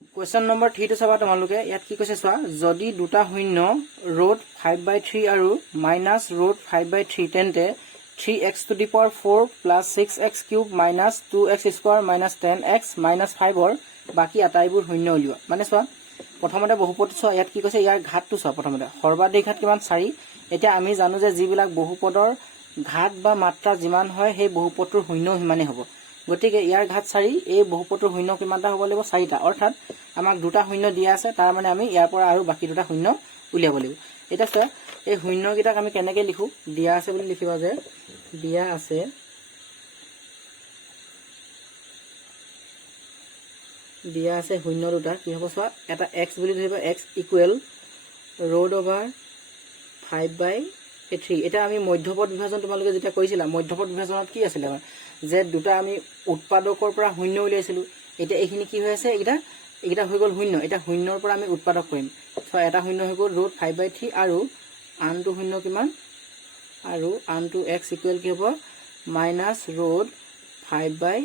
question number 3 টো চাবা তোমালোকে ইয়াত কি কৈছে চোৱা যদি দুটা শূন্য ৰুট 5/3 আৰু মাইনাছ ৰুট 5/3 তেন্তে 3x to the power 4 plus 6x cube minus 2x square minus 10x minus 5 ৰ বাকি আটাইবোৰ শূন্য উলিওৱা মানে চোৱা প্ৰথমতে বহুপদ চোৱা ইয়াত কি কৈছে ইয়াৰ ঘাতটো চোৱা প্ৰথমতে সৰ্বাধিক ঘাত কিমান 4 এতিয়া আমি জানো যে যিবিলাক বহুপদৰ ঘাত বা মাত্ৰা যিমান হয় সেই বহুপদৰ শূন্য সিমানে হ'ব গতিকে ইয়াৰ ঘাত 4 এই বহুপদৰ শূন্য কিমানটা হ'ব লাগিব 4টা অৰ্থাৎ আমাক দুটা শূন্য দিয়া আছে তাৰ মানে আমি ইয়াৰ পৰা আৰু বাকি দুটা শূন্য উলিয়াব লাগিব এটা চোৱা এই শূন্য কিটাক আমি কেনেকৈ লিখো দিয়া আছে বুলি লিখিবা যে দিয়া আছে শূন্য দুটা কি হ'ব চোৱা এটা x বুলি ধৰিবা x ইকুৱেল ৰুট ওভাৰ 5/3 এটা আমি মধ্যপদ বিভাজন তোমালোকে যেতিয়া কৰিছিলা মধ্যপদ বিভাজনত কি আছিল আমাৰ যে দুটা আমি উৎপাদকৰ পৰা শূন্য উলিয়াইছিলো এতিয়া এইখিনি কি হৈ আছে এইটা হৈ গ'ল শূন্য এটা শূন্যৰ পৰা আমি উৎপাদক কৰিম সো এটা শূন্য হৈ গ'ল ৰুট 5/3 আৰু আনটো শূন্য কিমান আৰু আনটো x ইকুৱেল কি হ'ব মাইনাছ ৰুট 5/3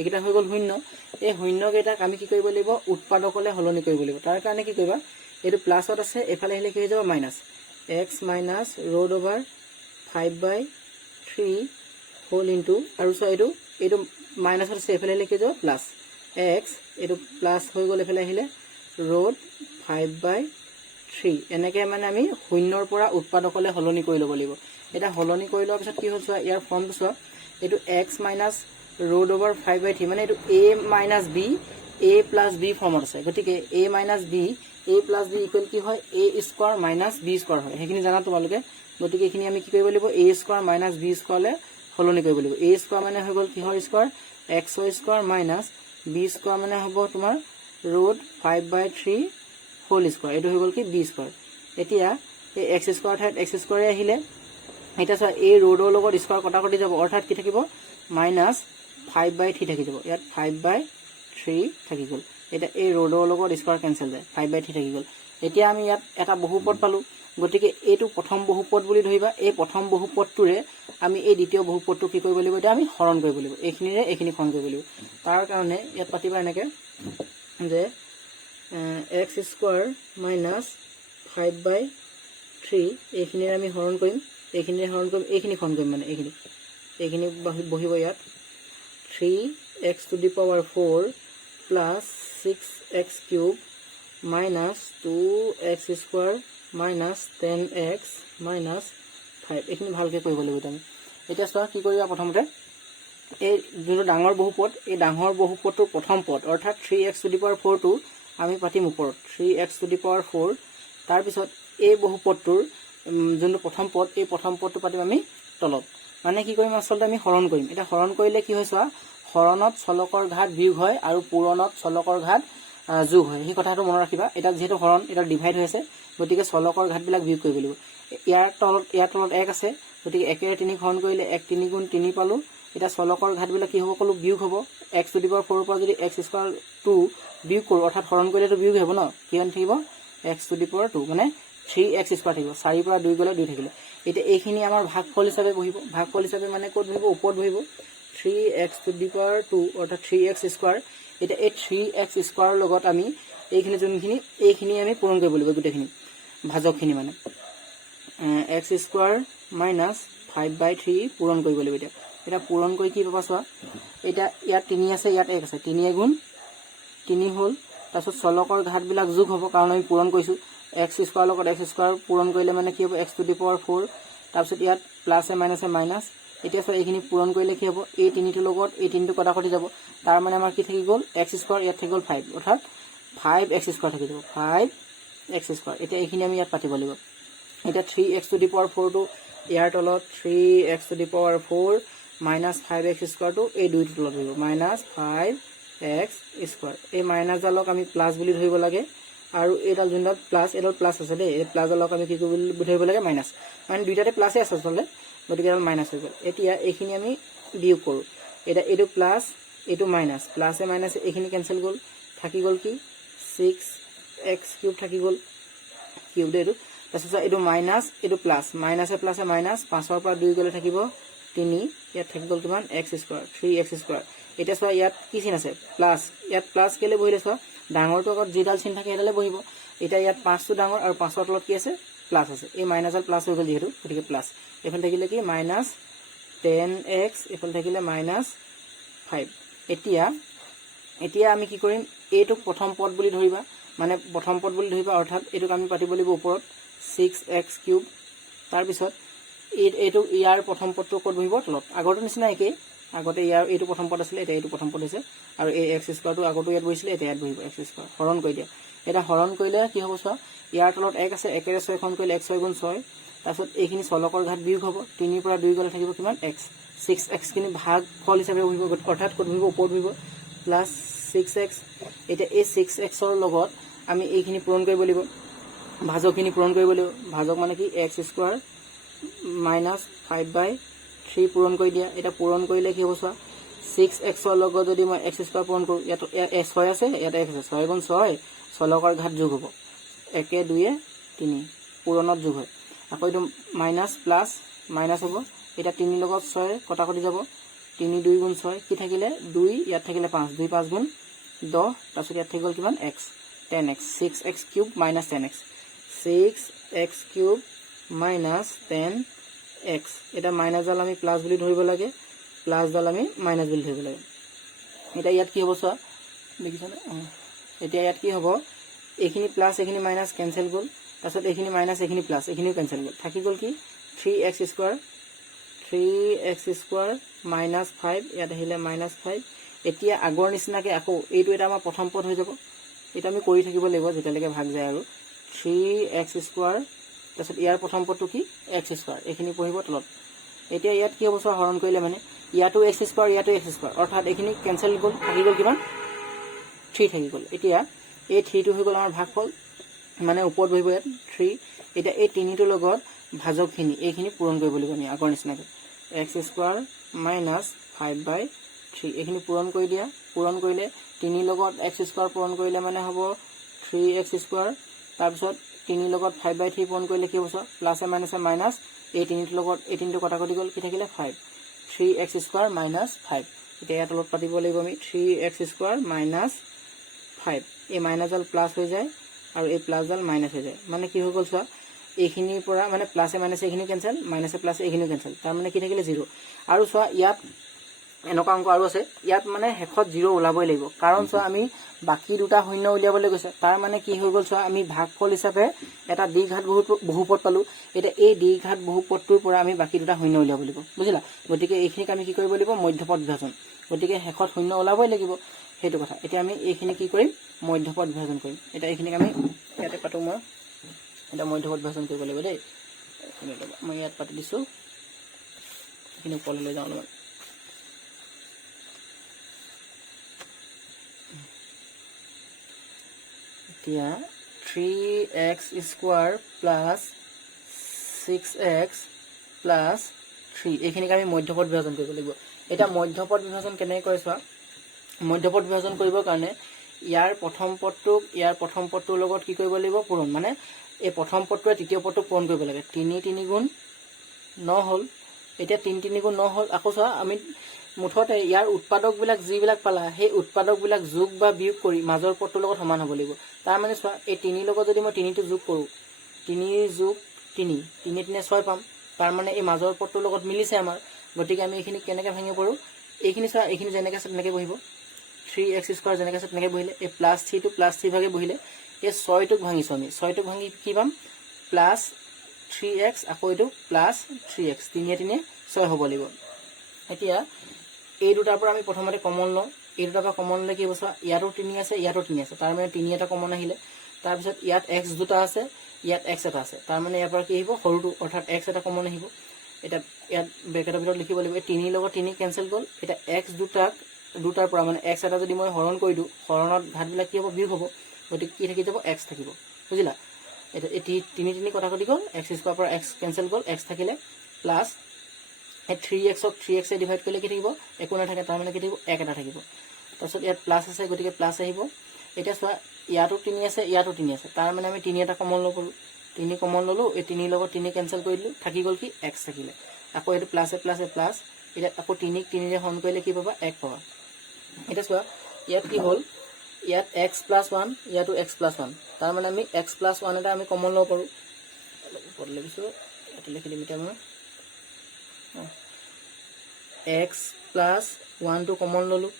এইটা হৈ গ'ল শূন্য এই শূন্য কেইটাক আমি কি কৰিব লাগিব উৎপাদকলে হলনি কৰিব লাগিব তাৰ কাৰণে কি কৰিবা এইটো প্লাসত আছে এফালে আহিলে কি হৈ যাব minus x minus root over 5/3 whole into আৰু সো এইটো মাইনাছত আছে এফালে আহিলে কি হৈ যাব প্লাস x এইটো প্লাস হৈ গ'ল এফালে আহিলে ৰুট 5/3 এনেকে মানে আমি শূন্যৰ পৰা উৎপাদকলে হলনি কৰি ল'ব লাগিব এটা হলনি কৰি লোৱাৰ পিছত কি হ'ল চোৱা ইয়াৰ ফৰ্মটো চোৱা এইটো x মাইনাছ ৰুট ওভাৰ 5/3 মানে এইটো a minus b a plus b ফৰ্মত আছে গতিকে a minus b a plus b equal কি হয় a square minus b square হয় সেইখিনি জানা তোমালোকে গতিকে এইখিনি আমি কি কৰিব লাগিব a স্কয়াৰ মাইনাছ b স্কয়াৰলে হলনি কৰিব লাগিব a স্কয়াৰ মানে হৈ গ'ল কিহৰ square x square minus b square মানে হ'ব তোমাৰ ৰুট 5/3 হোল স্কয়াৰ এইটো হৈ গ'ল কি b স্কয়াৰ এতিয়া এই x স্কয়াৰ ঠাইত x স্কয়াৰ আহিলে এটা চোৱা এই ৰুটৰ লগত স্কয়াৰ কটাকটি যাব অৰ্থাৎ কি থাকিব মাইনাছ 5/3 থাকি যাব ইয়াত 5/3 থাকি গ'ল এটা এই ৰুটৰ লগত স্কয়াৰ কেনসেল যায় 5/3 থাকি গ'ল এতিয়া আমি ইয়াত এটা বহুপদ পালো গতিকে এইটো প্ৰথম বহুপদ বুলি ধৰিবা এই প্ৰথম বহুপদটোৰে আমি এই দ্বিতীয় বহুপদটো কি কৰিব লাগিব এটা আমি হৰণ কৰিব লাগিব এইখিনিৰে এইখিনি হৰণ কৰিব লাগিব তাৰ কাৰণে ইয়াত পাতিবা এনেকে যে x স্কয়াৰ মাইনাছ 5/3 এইখিনিৰে আমি হৰণ কৰিম এইখিনিৰে হৰণ কৰিম এইখিনি হৰণ কৰিম মানে এইখিনি বহিব ইয়াত 3x to the power 4 plus 6x cube minus 2x square minus 10x minus 5 এইখিনি ভালকে কৰিব লাগিব তুমি এটা চোৱা কি কৰিবা প্ৰথমতে এই যোনটো ডাঙৰ বহুপদ এই ডাঙৰ বহুপদৰ প্ৰথম পদ অৰ্থাৎ 3x to the power 4 টো আমি পাতিম ওপৰত 3x to the power 4 তাৰ পিছত এই বহুপদটোৰ যোনটো প্ৰথম পদ এই প্ৰথম পদটো পাতিম আমি তলত মানে কি কৰিম আসলতে আমি হৰণ কৰিম এটা হৰণ কৰিলে কি হয় চোৱা হৰণত চলকৰ ঘাত বিয়োগ হয় আৰু পূৰণত চলকৰ ঘাত যোগ হয় এই কথাটো মনত ৰাখিবা এটা যেহেতু হৰণ এটা ডিভাইড হৈছে গতিকে চলকৰ ঘাতবিলাক বিয়োগ কৰিব লাগিব ইয়াৰ তলত 1 আছে গতিকে 1 ৰে 3 হৰণ কৰিলে 1 3 গুণ 3 পালো এটা চলকৰ ঘাতবিলাক কি হ'ব কলো বিয়োগ হ'ব x to the power 4 পৰা যদি x স্কয়াৰ 2 বিয়োগ কৰো অৰ্থাৎ হৰণ কৰিলেটো বিয়োগ হ'ব ন কিমান থাকিব x to the power 2 মানে 3x স্কয়াৰ থাকিব 4 পৰা 2 গলে 2 থাকিলে এটা এইখিনি আমাৰ ভাগফল হিচাপে বহিব ভাগফল হিচাপে মানে ক'ত বহিব ওপৰত বহিব 3x to the power 2 অৰ্থাৎ 3x স্কয়াৰ এটা এই 3x স্কয়াৰ লগত আমি এইখিনি যোনখিনি এইখিনি আমি পূৰণ কৰিব লাগিব গুটেখিনি ভাজকখিনি মানে x স্কয়াৰ মাইনাছ 5/3 পূৰণ কৰিব লাগিব এটা পূৰণ কৰি কি পাবা চোৱা এটা ইয়াত 3 আছে ইয়াত 1 আছে 3 গুণ 3 হ'ল তাৰপিছত চলকৰ ঘাতবিলাক যোগ হ'ব কাৰণ আমি পূৰণ কৰিছো x স্কয়াৰ লগত x স্কয়াৰ পূৰণ কৰিলে মানে কি হ'ব x to the power 4 তাৰপিছত ইয়াত প্লাসে মাইনাসে মাইনাস এতিয়া চোৱা এইখিনি পূৰণ কৰিলে কি হ'ব এই 3টোৰ লগত এই 3টো কটাকটি যাব তাৰ মানে আমাৰ কি থাকি গ'ল x স্কয়াৰ ইয়াত থাকি গ'ল 5 অৰ্থাৎ 5x স্কয়াৰ থাকি যাব 5x স্কয়াৰ এতিয়া এইখিনি আমি ইয়াত পাতিব লাগিব এটা 3x to the power 4 টো ইয়াৰ তলত 3x to the power 4 minus 5x square টো এই দুইটো তলত হ'ব minus 5x স্কয়াৰ এই মাইনাস ডালক আমি প্লাস বুলি ধৰিব লাগে আৰু এডাল যোনডাল প্লাস এডাল প্লাস আছে দেই এই প্লাস ডালক আমি কি কৰিব ধৰিব লাগে মাইনাস মানে দুইটাতে প্লাসে আছে চলে গতিকে এডাল মাইনাস হৈ গ'ল এতিয়া এইখিনি আমি বিয়োগ কৰো এটা এইটো প্লাস এইটো মাইনাস প্লাসে মাইনাসে এইখিনি কেনসেল গ'ল থাকি গ'ল কি 6x কিউব থাকি গ'ল কিউব এইটো তাৰপিছত এইটো মাইনাস এইটো প্লাস মাইনাসে প্লাসে মাইনাস 5 ৰ পৰা 2 গলে থাকিব 3 ইয়াত থাকি গ'ল কিমান x স্কয়াৰ 3x স্কয়াৰ এটা চোৱা ইয়াত কি চিন আছে প্লাস ইয়াত প্লাস কেলে বহিলে চোৱা ডাঙৰটো আগত যিডাল চিন থাকে সেইডালে বহিব এতিয়া ইয়াত 5টো ডাঙৰ আৰু 5ৰ তলত কি আছে প্লাছ আছে এই মাইনাছডাল প্লাছ হৈ গ'ল যিহেতু গতিকে প্লাছ এইফালে থাকিলে কি মাইনাছ 10x এইফালে থাকিলে মাইনাছ 5 এতিয়া আমি কি কৰিম এইটোক প্ৰথম পদ বুলি ধৰিবা মানে প্ৰথম পদ বুলি ধৰিবা অৰ্থাৎ এইটোক আমি পাতিব লাগিব ওপৰত 6x³ তাৰপিছত এইটো ইয়াৰ প্ৰথম পদটো ক'ত বহিব তলত আগৰটো নিচিনা একেই আগতে ইয়াৰ এইটো প্ৰথম পদ আছিল এতিয়া এইটো প্ৰথম পদ হৈছে আৰু এই x² টো আগতো ইয়াত বহিছিলে এতিয়া ইয়াত বহিব x² হৰণ কৰি দিয়া এটা হৰণ কৰিলে কি হ'ব চোৱা ইয়াৰ তলত 1 আছে 1 ৰে 6 খন কৰিলে 1 6 গুণ 6 তাৰপিছত এইখিনি চলকৰ ঘাত বিয়োগ হ'ব 3 ৰ পৰা 2 গলে থাকিব কিমান x 6x খিনি ভাগ ফল হিচাপে বহিব অৰ্থাৎ ক'ত বহিব ওপৰত বহিব প্লাছ 6x এতিয়া এই 6x ৰ লগত আমি এইখিনি পূৰণ কৰিব লাগিব ভাজকখিনি পূৰণ কৰিব লাগিব ভাজক মানে কি x² মাইনাছ 5/3 পূৰণ কৰি দিয়া এটা পূৰণ কৰিলে কি হ'ব চোৱা 6x ৰ লগত যদি মই x² পূৰণ কৰোঁ ইয়াত 6 আছে ইয়াত x আছে 6 গুণ 6 চলকৰ ঘাত যোগ হ'ব 1 2 3 পূৰণত যোগ হয় আকৌ এইটো মাইনাছ প্লাছ মাইনাছ হ'ব এটা 3 লগত 6 কটাকটি যাব 3 2 গুণ 6 কি থাকিলে 2 ইয়াত থাকিলে 5 2 5 গুণ 10 তাৰপিছত ইয়াত থাকি গ'ল কিমান x 10x 6x³ minus 10x 6x³ minus 10x এটা মাইনাছডাল আমি প্লাছ বুলি ধৰিব লাগে প্লাছডাল আমি মাইনাছ বুলি ধৰিব লাগে এতিয়া ইয়াত কি হ'ব চোৱা দেখিছানে এতিয়া ইয়াত কি হ'ব এইখিনি প্লাছ এইখিনি মাইনাছ কেনচেল গ'ল তাৰপিছত এইখিনি মাইনাছ এইখিনি প্লাছ এইখিনিও কেনচেল গ'ল থাকি গ'ল কি 3x² মাইনাছ 5 ইয়াত আহিলে মাইনাছ 5 এতিয়া আগৰ নিচিনাকৈ আকৌ এইটো এটা আমাৰ প্ৰথম পদ হৈ যাব এটা আমি কৰি থাকিব লাগিব যেতিয়ালৈকে ভাগ যায় আৰু 3x² তাৰপিছত ইয়াৰ প্ৰথম পদটো কি x² এইখিনি পঢ়িব তলত এতিয়া ইয়াত কি হ'ব চোৱা হৰণ কৰিলে মানে ইয়াতো x² ইয়াতো x² অৰ্থাৎ এইখিনি কেনচেল গ'ল থাকি গ'ল কিমান 3 থাকি গ'ল এতিয়া এই 3টো হৈ গ'ল আমাৰ ভাগফল মানে ওপৰত বহিব ইয়াত 3 এতিয়া এই 3টোৰ লগত ভাজকখিনি এইখিনি পূৰণ কৰিব লাগিব আমি আগৰ নিচিনাকৈ x² মাইনাছ 5/3 এইখিনি পূৰণ কৰি দিয়া পূৰণ কৰিলে 3 লগত x² পূৰণ কৰিলে মানে হ'ব 3x² তাৰপিছত 3 লগত 5/3 পূৰণ কৰিলে কি হ'ব প্লাছে মাইনাছে মাইনাছ এই 3টোৰ লগত এই 3টো কটাকটি গ'ল কি থাকিলে 5 3x² মাইনাছ 5 এতিয়া ইয়াত তলত পাতিব লাগিব আমি 3x² মাইনাছ 5 এই মাইনাছডাল প্লাছ হৈ যায় আৰু এই প্লাছডাল মাইনাছ হৈ যায় মানে কি হৈ গ'ল চোৱা এইখিনিৰ পৰা মানে প্লাছে মাইনাছে এইখিনি কেনচেল মাইনাছে প্লাছে এইখিনিও কেনচেল তাৰ মানে কি থাকিলে 0 আৰু চোৱা ইয়াত এনেকুৱা অংক আৰু আছে ইয়াত মানে শেষত 0 ওলাবই লাগিব কাৰণ চোৱা আমি বাকি দুটা শূন্য উলিয়াবলৈ গৈছে তাৰ মানে কি হৈ গ'ল চোৱা আমি ভাগফল হিচাপে এটা দ্বিঘাত বহুপদ পালো এতিয়া এই দ্বিঘাত বহুপদটোৰ পৰা আমি বাকি দুটা শূন্য উলিয়াব লাগিব বুজিলা গতিকে এইখিনিক আমি কি কৰিব লাগিব মধ্যপদ বিভাজন গতিকে শেষত শূন্য ওলাবই লাগিব সেইটো কথা এতিয়া আমি এইখিনি কি কৰিম মধ্যপদ বিভাজন কৰিম এতিয়া এইখিনিক আমি ইয়াতে পাতো মই এটা মধ্যপদ বিভাজন কৰিব লাগিব দেই মই ইয়াত পাতি দিছো এইখিনি ওপৰলৈ লৈ যাওঁ অলপমান এতিয়া 3x² প্লাছ 6x প্লাছ 3 এইখিনিক আমি মধ্যপদ বিভাজন কৰিব লাগিব এটা মধ্যপদ বিভাজন কেনেকৈ কৰে চোৱা মধ্যপদ বিভাজন কৰিবৰ কাৰণে ইয়াৰ প্ৰথম পদটোৰ লগত কি কৰিব লাগিব পূৰণ মানে এই প্ৰথম পদটোৱে তৃতীয় পদটোক পূৰণ কৰিব লাগে 3 3 গুণ 9 হ'ল এতিয়া 3 3 গুণ 9 হ'ল আকৌ চোৱা আমি মুঠতে ইয়াৰ উৎপাদকবিলাক যিবিলাক পালা সেই উৎপাদকবিলাক যোগ বা বিয়োগ কৰি মাজৰ পদটোৰ লগত সমান হ'ব লাগিব তাৰ মানে চোৱা এই 3 লগত যদি মই 3টো যোগ কৰোঁ 3 যোগ 3 3 3 6 পাম তাৰ মানে এই মাজৰ পদটোৰ লগত মিলিছে আমাৰ গতিকে আমি এইখিনি কেনেকৈ ভাঙিব পাৰোঁ এইখিনি চোৱা এইখিনি যেনেকৈ আছে তেনেকৈ বহিব 3x² যেনেকৈ আছে তেনেকৈ বহিলে এই প্লাছ 3টো প্লাছ 3 ভাগে বহিলে এই 6টোক ভাঙিছোঁ আমি 6টোক ভাঙি কি পাম প্লাছ 3x আকৌ এইটো প্লাছ 3x 3 3 6 হ'ব লাগিব এতিয়া এই দুটাৰ পৰা আমি প্ৰথমতে কমন লওঁ এই দুটাৰ পৰা কমন ল'লে কি হ'ব চোৱা ইয়াতো 3 আছে ইয়াতো 3 আছে তাৰ মানে 3 এটা কমন আহিলে তাৰপিছত ইয়াত x দুটা আছে ইয়াত x এটা আছে তাৰ মানে ইয়াৰ পৰা কি আহিব সৰুটো অৰ্থাৎ x এটা কমন আহিব এটা ইয়াত ব্ৰেকেটৰ ভিতৰত লিখিব লাগিব 3 লগত 3 কেনচেল গ'ল এটা x দুটাৰ পৰা মানে x এটা যদি মই হৰণ কৰি দিওঁ হৰণত ঘাতবিলাক কি হ'ব বিয়োগ হ'ব গতিকে কি থাকি যাব x থাকিব বুজিলা এটা 3 3 কটাকটি গ'ল x² পৰা x কেনচেল গ'ল x থাকিলে প্লাছ এই 3x ক 3x এ ডিভাইড কৰিলে কি থাকিব একো নাথাকে তাৰ মানে কি থাকিব 1 এটা থাকিব তাৰপিছত ইয়াত প্লাছ আছে গতিকে প্লাছ আহিব এতিয়া চোৱা ইয়াতো 3 আছে ইয়াতো 3 আছে তাৰ মানে আমি 3 এটা কমন ল'ব 3 কমন ল'লো এই 3 লগত 3 কেনচেল কৰি দিলোঁ থাকি গ'ল কি x থাকিলে আকৌ এইটো প্লাছে প্লাছে প্লাছ এতিয়া আকৌ 3 ক 3 ৰে হৰণ কৰিলে কি পাবা 1 পাবা এতিয়া চোৱা ইয়াত কি হ'ল ইয়াত x প্লাছ 1 ইয়াতো x প্লাছ 1 তাৰ মানে আমি x প্লাছ 1 এটা আমি কমন ল'ব পাৰোঁ ওপৰত লিখিছোঁ ইয়াতে লিখি দিম এতিয়া মই x প্লাছ 1 টো কমন ল'লোঁ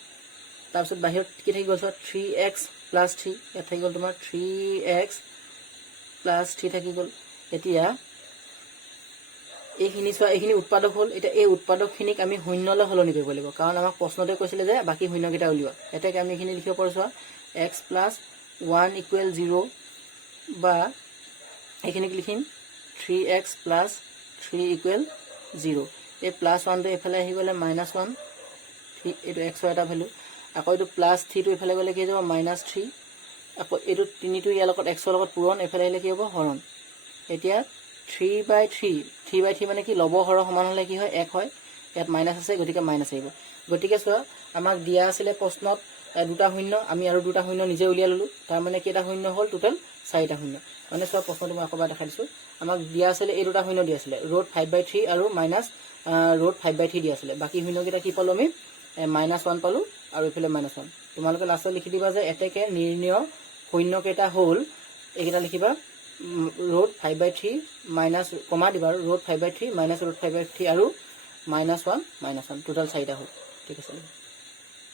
তাৰপিছত বাহিৰত কি থাকি গ'ল চোৱা 3x প্লাছ 3 ইয়াত থাকি গ'ল তোমাৰ 3x প্লাছ 3 থাকি গ'ল এতিয়া এইখিনি চোৱা এইখিনি উৎপাদক হ'ল এতিয়া এই উৎপাদকখিনিক আমি শূন্যলৈ সলনি কৰিব লাগিব কাৰণ আমাক প্ৰশ্নতে কৈছিলে যে বাকী শূন্যকেইটা উলিওৱা এটাকে আমি এইখিনি লিখিব পাৰোঁ চোৱা x প্লাছ 1 ইকুৱেল 0 বা এইখিনিক লিখিম 3x প্লাছ 3 ইকুৱেল 0 এই প্লাছ 1টো এইফালে আহি গ'লে মাইনাছ 1 এইটো এক্সৰ এটা ভেলু আকৌ এইটো প্লাছ 3টো এইফালে গ'লে কি হৈ যাব মাইনাছ 3 আকৌ এইটো 3টো ইয়াৰ লগত এক্সৰ লগত পূৰণ এইফালে আহিলে কি হ'ব হৰণ এতিয়া 3/3 মানে কি লব হৰ সমান হ'লে কি হয় 1 হয় ইয়াত মাইনাছ আছে গতিকে মাইনাছ আহিব গতিকে চোৱা আমাক দিয়া আছিলে প্ৰশ্নত দুটা শূন্য আমি আৰু দুটা শূন্য নিজে উলিয়াই ল'লোঁ তাৰ মানে কেইটা শূন্য হ'ল টোটেল 4টা শূন্য মানে চোৱা প্ৰশ্নটো মই আকৌ এবাৰ দেখাই দিছোঁ আমাক দিয়া আছিলে এই দুটা শূন্য দিয়া আছিলে ৰুট 5/3 আৰু মাইনাছ ৰুট 5/3 দিয়া আছিলে বাকী শূন্যকেইটা কি পালোঁ আমি -1 পালোঁ আৰু এইফালে -1 তোমালোকে লাষ্টত লিখি দিবা যে এতেকে নিৰ্ণয় শূন্যকেইটা হ'ল এইকেইটা লিখিবা ৰুট 5/3 মাইনাছ কমা দিবা আৰু ৰুট 5/3 মাইনাছ ৰুট 5/3 আৰু -1 টোটেল 4টা হ'ল ঠিক আছে